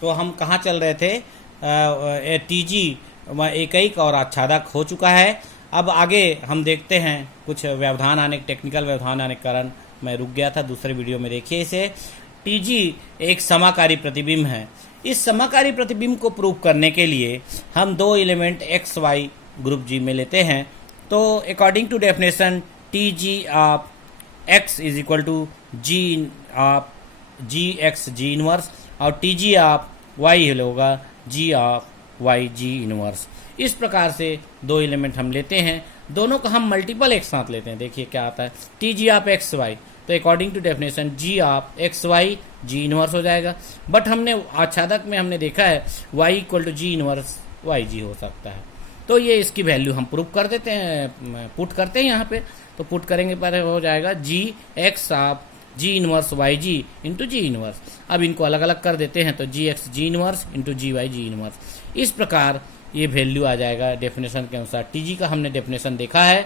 तो हम कहाँ चल रहे थे? टीजी एकैक और आच्छादक हो चुका है। अब आगे हम देखते हैं कुछ व्यवधान आने, टेक्निकल व्यवधान आने के कारण मैं रुक गया था, दूसरे वीडियो में देखिए इसे। टीजी एक समाकारी प्रतिबिंब है। इस समाकारी प्रतिबिंब को प्रूव करने के लिए हम दो element x y group G में लेते हैं। तो according to definition T ji of x is equal to g of g x ji inverse और टी जी ऑफ वाई होगा g of y ji inverse. इस प्रकार से दो एलिमेंट हम लेते हैं, दोनों का हम मल्टीपल एक साथ लेते हैं। देखिए क्या आता है, T ji of x Y, तो according to definition G of x Y ji inverse हो जाएगा। बट हमने आच्छादक में हमने देखा है Y equal to G inverse Y G हो सकता है। तो ये इसकी वैल्यू हम प्रूव कर देते हैं, पुट करते हैं यहाँ पे। तो पुट करेंगे पर हो जाएगा G X of G inverse Y G into G inverse. अब इनको अलग अलग कर देते हैं तो जी एक्स जी इनवर्स इंटू जी वाई जी इनवर्स। इस प्रकार ये वैल्यू आ जाएगा डेफिनेशन के अनुसार। टी जी का हमने डेफिनेशन देखा है,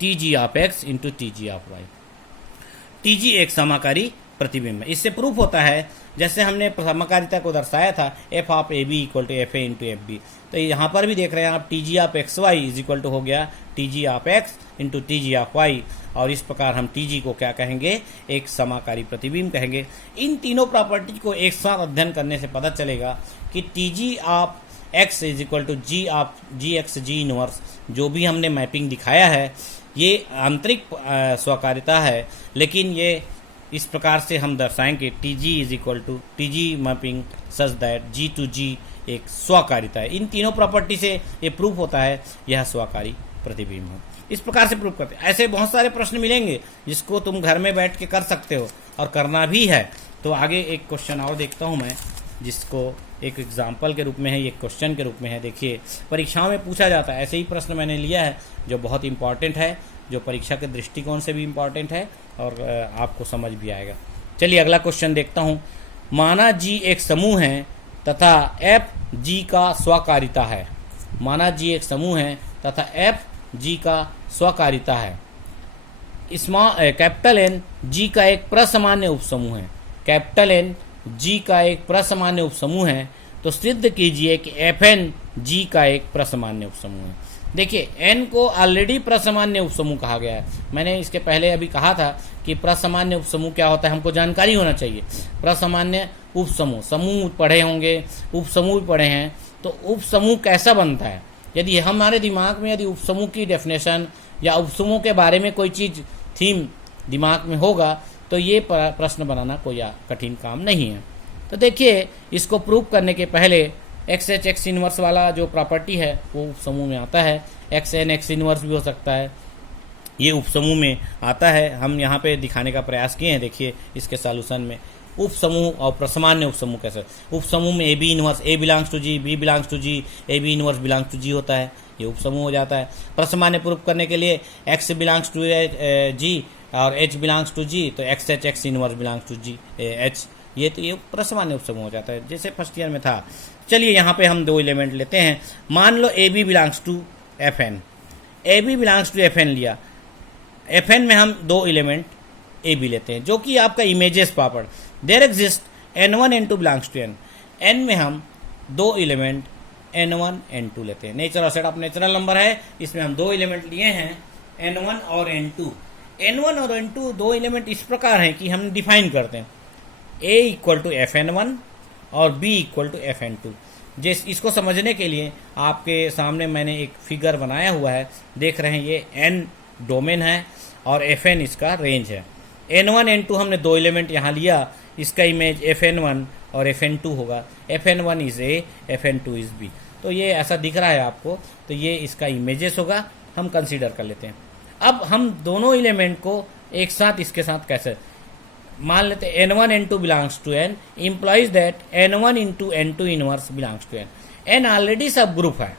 T ji of x into T ji of y. T g एक समाकारी प्रतिबिंब है। इससे प्रूफ होता है, जैसे हमने समकारिता को दर्शाया था f of a b equal to f a into f b, तो यहाँ पर भी देख रहे हैं आप T ji of x y is equal to हो गया T ji of x into T ji of y. और इस प्रकार हम टी जी को क्या कहेंगे? एक समाकारी प्रतिबिंब कहेंगे। इन तीनों प्रॉपर्टी को एक साथ अध्ययन करने से पता चलेगा कि T ji of x is equal to g of g x ji inverse, जो भी हमने मैपिंग दिखाया है ये आंतरिक स्वकारिता है, लेकिन ये इस प्रकार से हम दर्शाएंगे T G is equal to T G mapping such that G to G एक स्वकारिता है। इन तीनों प्रॉपर्टी से ये प्रूफ होता है यह स्वकारी प्रतिबिंब है। इस प्रकार से प्रूफ करते हैं। ऐसे बहुत सारे प्रश्न मिलेंगे जिसको तुम घर में बैठ के कर सकते हो और करना भी है। तो आगे एक क्वेश्चन और देखता हूँ मैं, जिसको एक एग्जाम्पल के रूप में है, ये क्वेश्चन के रूप में है। देखिए परीक्षाओं में पूछा जाता है, ऐसे ही प्रश्न मैंने लिया है जो बहुत इंपॉर्टेंट है, जो परीक्षा के दृष्टिकोण से भी इम्पॉर्टेंट है और आपको समझ भी आएगा। चलिए अगला क्वेश्चन देखता हूँ। माना जी एक समूह है तथा एफ जी का स्वकारिता है। माना जी एक समूह है तथा एफ जी का स्वकारिता है। कैपिटल एन जी का एक प्रसामान्य उपसमूह है। कैपिटल एन जी का एक प्रसामान्य उपसमूह है, तो सिद्ध कीजिए कि एफ एन जी का एक प्रसामान्य उपसमूह है। देखिए एन को ऑलरेडी प्रसामान्य उपसमूह कहा गया है। मैंने इसके पहले अभी कहा था कि प्रसामान्य उपसमूह क्या होता है, हमको जानकारी होना चाहिए। प्रसामान्य उपसमूह, समूह पढ़े होंगे, उपसमूह पढ़े हैं, तो उपसमूह कैसा बनता है। यदि हमारे दिमाग में यदि उपसमूह की डेफिनेशन या उपसमूह के बारे में कोई चीज़ थीम दिमाग में होगा तो ये प्रश्न बनाना कोई कठिन काम नहीं है। तो देखिए इसको प्रूव करने के पहले एक्स एच एक्स इनवर्स वाला जो प्रॉपर्टी है वो उपसमूह में आता है। एक्स एन एक्स इनवर्स भी हो सकता है, ये उपसमूह में आता है। हम यहाँ पे दिखाने का प्रयास किए हैं। देखिए इसके सॉल्यूशन में उपसमूह और प्रसामान्य उपसमूह कैसे। उपसमूह में A B inverse A belongs to G, B belongs to G, A B inverse belongs to G होता है, ये उपसमूह हो जाता है। प्रसामान्य प्रूफ करने के लिए एक्स बिलोंग्स टू जी और एच बिलोंग्स टू जी, तो x h x inverse belongs to G H, ये तो ये प्रसामान्य उपसमूह हो जाता है जैसे फर्स्ट ईयर में था। चलिए यहाँ पे हम दो एलिमेंट लेते हैं। मान लो A B belongs to F N, A B belongs to F N लिया। एफ एन में हम दो एलिमेंट ए बी लेते हैं जो कि आपका इमेजेस पापड़। There exist n one n two belongs to N, N में हम दो element n one n two लेते हैं। नेचर और सेट ऑफ नेचुरल नंबर है, इसमें हम दो एलिमेंट लिए हैं एन वन और एन टू। एन वन और एन टू दो एलिमेंट इस प्रकार हैं कि हम डिफाइन करते हैं A equal to F N one और B equal to F N two. जिस इसको समझने के लिए आपके सामने मैंने एक फिगर बनाया हुआ है, देख रहे हैं ये एन डोमेन है और एफ एन इसका रेंज है। एन वन एन टू हमने दो एलिमेंट यहाँ लिया, इसका इमेज एफ एन वन और एफ एन टू होगा। F N one is A, f N two is B, तो ये ऐसा दिख रहा है आपको, तो ये इसका इमेजेस होगा, हम कंसीडर कर लेते हैं। अब हम दोनों एलिमेंट को एक साथ इसके साथ कैसे मान लेते हैं। N one n two belongs to N implies that n one into n two inverse belongs to N. N already subgroup है,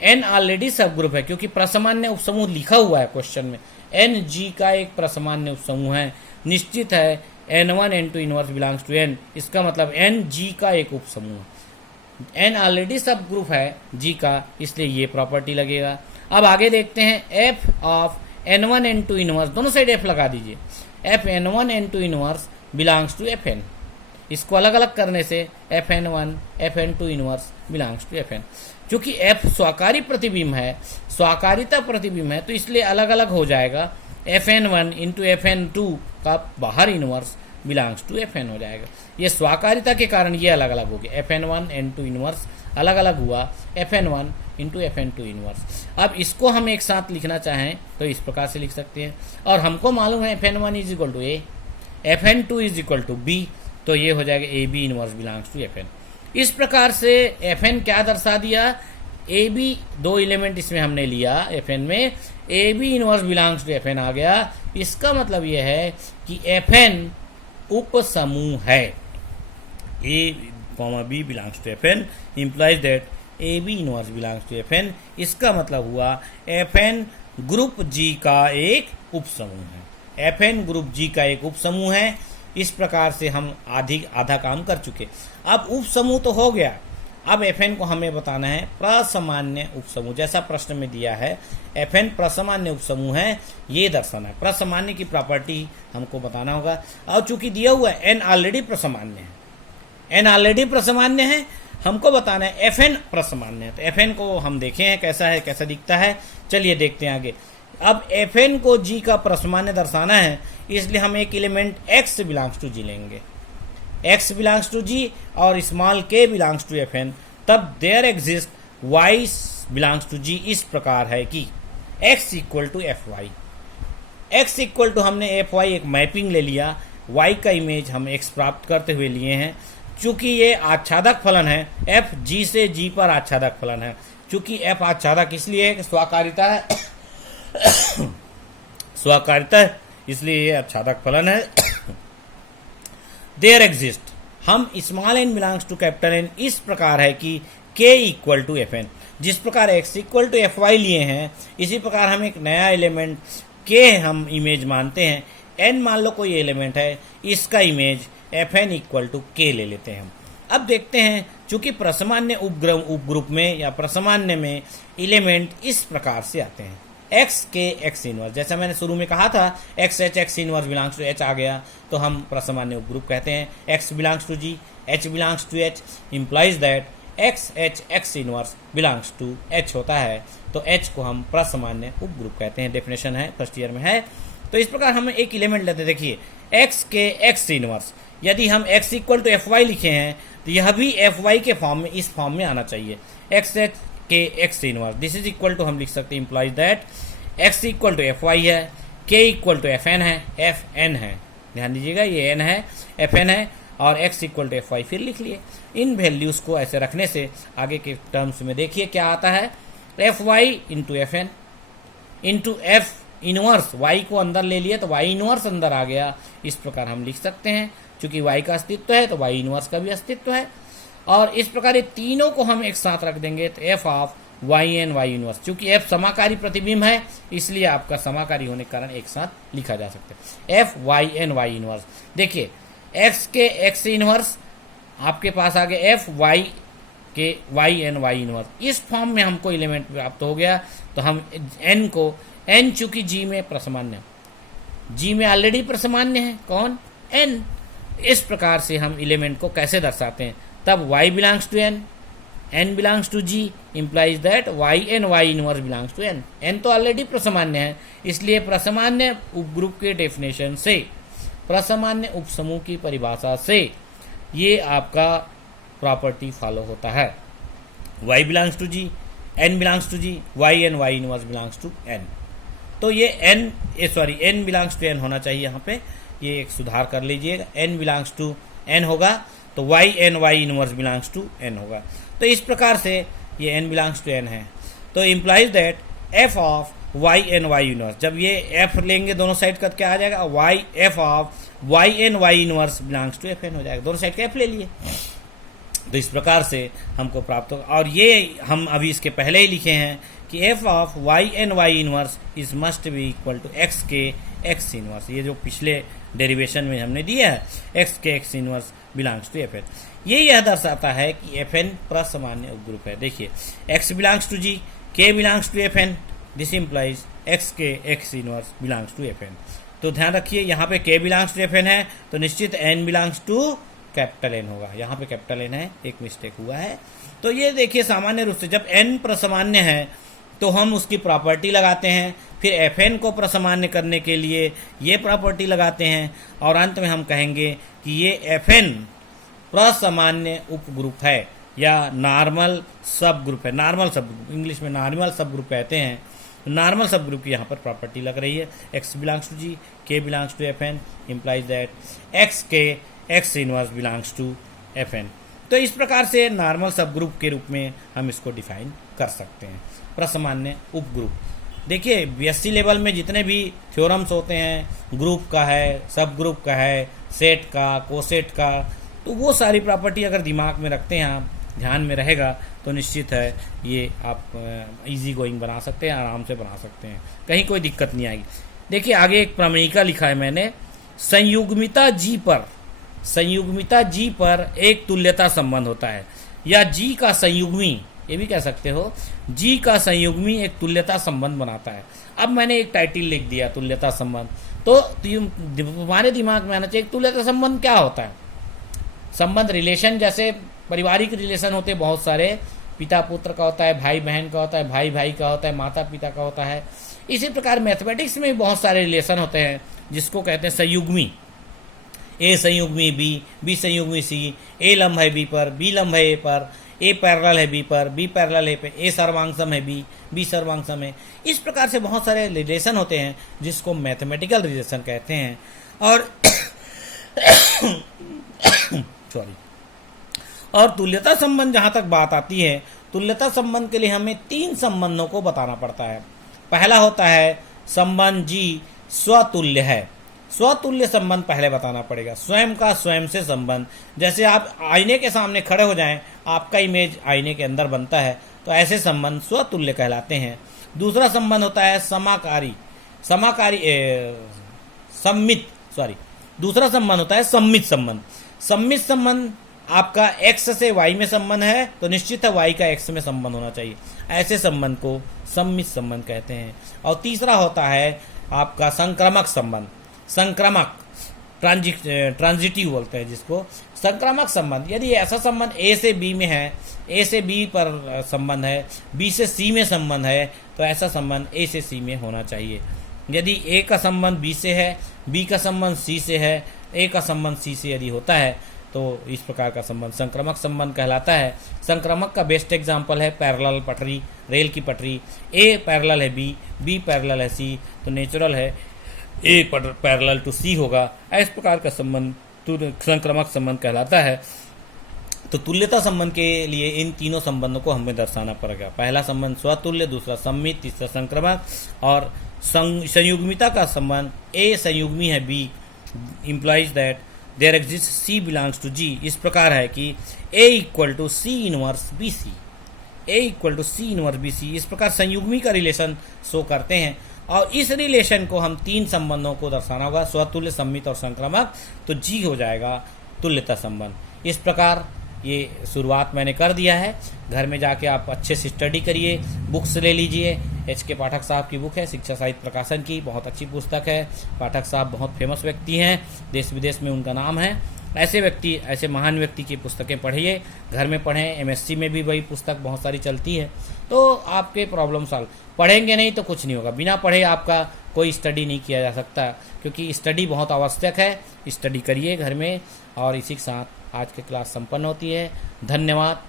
एन ऑलरेडी सब ग्रुप है क्योंकि प्रसामान्य उपसमूह लिखा हुआ है क्वेश्चन में। एन जी का एक प्रसामान्य उपसमूह है, निश्चित है n one n two inverse belongs to N, इसका मतलब एन जी का एक उपसमूह। एन ऑलरेडी सब ग्रुप है जी का, इसलिए ये प्रॉपर्टी लगेगा। अब आगे देखते हैं f of n one n two inverse, दोनों साइड एफ लगा दीजिए। F N one n two inverse belongs to F N, इसको अलग अलग करने से Fn1 Fn2 inverse belongs to Fn। चूंकि F स्वाकारी प्रतिबिंब है, स्वाकारिता प्रतिबिंब है, तो इसलिए अलग अलग हो जाएगा। Fn1 इंटू Fn2 का बाहर इनवर्स बिलोंग्स टू Fn हो जाएगा। ये स्वाकारिता के कारण ये अलग अलग हो गया। Fn1 N2 इनवर्स अलग अलग हुआ Fn1 इंटू Fn2 इनवर्स। अब इसको हम एक साथ लिखना चाहें तो इस प्रकार से लिख सकते हैं, और हमको मालूम है Fn1 is equal to A, Fn2 is equal to B, तो ये हो जाएगा AB inverse belongs to Fn। इस प्रकार से Fn क्या दर्शा दिया, AB दो एलिमेंट इसमें हमने लिया Fn में, AB inverse belongs to Fn आ गया। इसका मतलब यह है कि Fn उप समूह है। A, B belongs to Fn implies that AB inverse belongs to Fn। इसका मतलब हुआ Fn ग्रुप G का एक उप समूह है। Fn ग्रुप G का एक उप समूह है। इस प्रकार से हम आधा काम कर चुके। अब उप समूह तो हो गया, अब Fn को हमें बताना है प्रसामान्य उप समूह। जैसा प्रश्न में दिया है Fn प्रसामान्य उप समूह है, ये दर्शाना है। प्रसामान्य की प्रॉपर्टी हमको बताना होगा। और चूंकि दिया हुआ है n ऑलरेडी प्रसामान्य है, n ऑलरेडी प्रसामान्य है, हमको बताना है Fn प्रसामान्य है। तो Fn को हम देखे हैं कैसा है, कैसा दिखता है। चलिए देखते हैं आगे। अब Fn को G का प्रसामान्य दर्शाना है, इसलिए हम एक element x belongs to G लेंगे। x बिलोंग्स टू G और small k belongs to Fn, तब there exist y belongs to G इस प्रकार है कि x equal to Fy। x equal to हमने Fy एक मैपिंग ले लिया, y का इमेज हम x प्राप्त करते हुए लिए हैं। चूंकि ये आच्छादक फलन है, f G से G पर आच्छादक फलन है। चूंकि f आच्छादक इसलिए है, स्वाकारिता है स्वाकारिता है, इसलिए ये आच्छादक फलन है। देयर एग्जिस्ट, हम small n belongs to capital N इस प्रकार है कि k इक्वल टू Fn। जिस प्रकार x इक्वल टू Fy लिए हैं, इसी प्रकार हम एक नया एलिमेंट k हम इमेज मानते हैं। n मान लो कोई एलिमेंट है, इसका image Fn equal to k ले लेते हैं हम। अब देखते हैं, चूंकि प्रसामान्य उपग्रुप में या प्रसामान्य में एलिमेंट इस प्रकार से आते हैं, x के x इनवर्स। जैसा मैंने शुरू में कहा था x h x inverse belongs to h आ गया, तो हम प्रसामान्य उपग्रुप कहते हैं। x belongs to G, h belongs to h implies that x h x inverse belongs to h होता है, तो h को हम प्रसामान्य उपग्रुप कहते हैं। डेफिनेशन है, फर्स्ट ईयर में है। तो इस प्रकार हम एक एलिमेंट लेते हैं। देखिए x के x इनवर्स, यदि हम x इक्वल टू Fy लिखे हैं तो यह भी Fy के फॉर्म में, इस फॉर्म में आना चाहिए। x h के x inverse, this is equal to हम लिख सकते हैं implies that x equal to Fy है, k इक्वल टू Fn है, Fn है, ध्यान दीजिएगा ये n है, Fn है, और x इक्वल टू Fy फिर लिख लिए। इन वैल्यूज को ऐसे रखने से आगे के टर्म्स में देखिए क्या आता है, Fy into Fn into F inverse, y को अंदर ले लिए तो y इनवर्स अंदर आ गया। इस प्रकार हम लिख सकते हैं, चूंकि y का अस्तित्व है तो y इनवर्स का भी अस्तित्व है। और इस प्रकार ये तीनों को हम एक साथ रख देंगे तो f of y n y inverse, चूंकि f समाकारी प्रतिबिंब है इसलिए आपका समाकारी होने के कारण एक साथ लिखा जा सकता है, f y n y inverse. देखिए x के x इनवर्स आपके पास आ गया, f y के y n y इनवर्स। इस फॉर्म में हमको एलिमेंट प्राप्त हो गया। तो हम n को, n चूंकि G में प्रसामान्य, G में ऑलरेडी प्रसामान्य है, कौन, n। इस प्रकार से हम एलिमेंट को कैसे दर्शाते हैं, तब y belongs to n, n belongs to G implies that y n y inverse belongs to n। n तो ऑलरेडी प्रसामान्य है, इसलिए प्रसामान्य उपग्रुप के डेफिनेशन से, प्रसामान्य उपसमूह की परिभाषा से ये आपका प्रॉपर्टी फॉलो होता है। y belongs to G, n belongs to G, y n y inverse belongs to n। तो ये n बिलोंग्स टू n होना चाहिए, यहाँ पे ये एक सुधार कर लीजिएगा, n बिलोंग्स टू n होगा तो y n y inverse belongs to n होगा। तो इस प्रकार से ये n बिलोंग्स टू n है, तो implies that f of y n y inverse, जब ये f लेंगे दोनों साइड का क्या आ जाएगा, y f of y n y inverse belongs to Fn हो जाएगा। दोनों साइड का f ले लिए, तो इस प्रकार से हमको प्राप्त होगा। और ये हम अभी इसके पहले ही लिखे हैं कि f of y n y inverse is must be equal to x के x इनवर्स। ये जो पिछले डेरिवेशन में हमने दिया है, x के x inverse belongs to Fn। ये यह दर्शाता है कि Fn प्रसामान्य उपग्रुप है। देखिए x belongs to G, k belongs to Fn, this implies x के x inverse belongs to Fn। तो ध्यान रखिए यहाँ पे k बिलोंग्स टू Fn है तो निश्चित n belongs to capital N होगा। यहाँ पे कैपिटल एन है, एक मिस्टेक हुआ है। तो ये देखिए सामान्य रूप से जब एन प्रसामान्य है तो हम उसकी प्रॉपर्टी लगाते हैं, फिर एफ एन को प्रसामान्य करने के लिए ये प्रॉपर्टी लगाते हैं, और अंत में हम कहेंगे कि ये एफ एन प्रसामान्य उपग्रुप है या नॉर्मल सब ग्रुप है। नॉर्मल सब ग्रुप, इंग्लिश में नॉर्मल सब ग्रुप कहते हैं। नॉर्मल सब ग्रुप की यहाँ पर प्रॉपर्टी लग रही है, x belongs to G, K belongs to F N, implies that X K X inverse belongs to F N. तो इस प्रकार से नॉर्मल सब ग्रुप के रूप में हम इसको डिफाइन कर सकते हैं, प्रसामान्य उपग्रुप। देखिए बीएससी लेवल में जितने भी थ्योरम्स होते हैं, ग्रुप का है, सब ग्रुप का है, सेट का, कोसेट का, तो वो सारी प्रॉपर्टी अगर दिमाग में रखते हैं आप, ध्यान में रहेगा, तो निश्चित है ये आप इजी गोइंग बना सकते हैं, आराम से बना सकते हैं, कहीं कोई दिक्कत नहीं आएगी। देखिए आगे एक प्रमेयिका लिखा है मैंने, संयुग्मिता जी पर एक तुल्यता संबंध होता है, या जी का संयुग्मी, ये भी कह सकते हो, जी का संयुग्मी एक तुल्यता संबंध बनाता है। अब मैंने एक टाइटल लिख दिया तुल्यता संबंध, तो तुम्हारे दिमाग में आना चाहिए तुल्यता संबंध क्या होता है। संबंध रिलेशन, जैसे पारिवारिक रिलेशन होते हैं बहुत सारे, पिता पुत्र का होता है, भाई बहन का होता है, भाई भाई का होता है, माता पिता का होता है। इसी प्रकार मैथमेटिक्स में भी बहुत सारे रिलेशन होते हैं जिसको कहते हैं संयुग्मी। ए संयुग्मी बी, बी संयुग्मी सी, ए लंब है बी पर, बी लंब है ए पर, ए पैरेलल है बी पर, बी पैरेलल ए पे, ए सर्वांगसम है बी, बी सर्वांगसम है। इस प्रकार से बहुत सारे रिलेशन होते हैं जिसको मैथमेटिकल रिलेशन कहते हैं। और सॉरी, और तुल्यता संबंध जहाँ तक बात आती है, तुल्यता संबंध के लिए हमें 3 संबंधों को बताना पड़ता है। पहला होता है संबंध जी स्वतुल्य है। स्वतुल्य संबंध पहले बताना पड़ेगा, स्वयं का स्वयं से संबंध। जैसे आप आईने के सामने खड़े हो जाएं, आपका इमेज आईने के अंदर बनता है, तो ऐसे संबंध स्वतुल्य कहलाते हैं। दूसरा संबंध होता है दूसरा संबंध होता है सम्मित संबंध। सम्मित संबंध आपका एक्स से वाई में संबंध है, तो निश्चित है वाई का एक्स में संबंध होना चाहिए। ऐसे संबंध को सम्मित संबंध कहते हैं। और तीसरा होता है आपका संक्रामक संबंध। संक्रामक, ट्रांजिटिव बोलते हैं जिसको, संक्रामक संबंध। यदि ऐसा संबंध ए से बी में है, ए से बी पर संबंध है, बी से सी में संबंध है, तो ऐसा संबंध ए से सी में होना चाहिए। यदि ए का संबंध बी से है, बी का संबंध सी से है, ए का संबंध सी से यदि होता है, तो इस प्रकार का संबंध संक्रामक संबंध कहलाता है। संक्रामक का बेस्ट एग्जाम्पल है पैरेलल पटरी, रेल की पटरी। ए पैरेलल है बी, बी पैरेलल है सी, तो नेचुरल है ए पैरेलल टू सी होगा। इस प्रकार का संबंध संक्रामक संबंध कहलाता है। तो तुल्यता संबंध के लिए इन तीनों संबंधों को हमें दर्शाना पड़ेगा। पहला संबंध स्वतुल्य, दूसरा सम्मित, तीसरा संक्रामक। और संयुग्मिता का संबंध ए संयुग्मी है B, implies that there exist C belongs to G. इस प्रकार है कि A equal to C inverse B C, A equal to C inverse B C. इस प्रकार संयुग्मी का रिलेशन शो करते हैं। और इस रिलेशन को हम 3 संबंधों को दर्शाना होगा, स्वतुल्य, सम्मित और संक्रामक, तो जी हो जाएगा तुल्यता संबंध। इस प्रकार ये शुरुआत मैंने कर दिया है। घर में जाके आप अच्छे से स्टडी करिए, बुक्स ले लीजिए। एच.के. पाठक साहब की बुक है, शिक्षा साहित्य प्रकाशन की, बहुत अच्छी पुस्तक है। पाठक साहब बहुत फेमस व्यक्ति हैं, देश विदेश में उनका नाम है। ऐसे व्यक्ति, ऐसे महान व्यक्ति की पुस्तकें पढ़िए, घर में पढ़ें। एमएससी में भी वही पुस्तक बहुत सारी चलती है, तो आपके प्रॉब्लम सॉल्व। पढ़ेंगे नहीं तो कुछ नहीं होगा, बिना पढ़े आपका कोई स्टडी नहीं किया जा सकता, क्योंकि स्टडी बहुत आवश्यक है। स्टडी करिए घर में। और इसी के साथ आज की क्लास संपन्न होती है। धन्यवाद।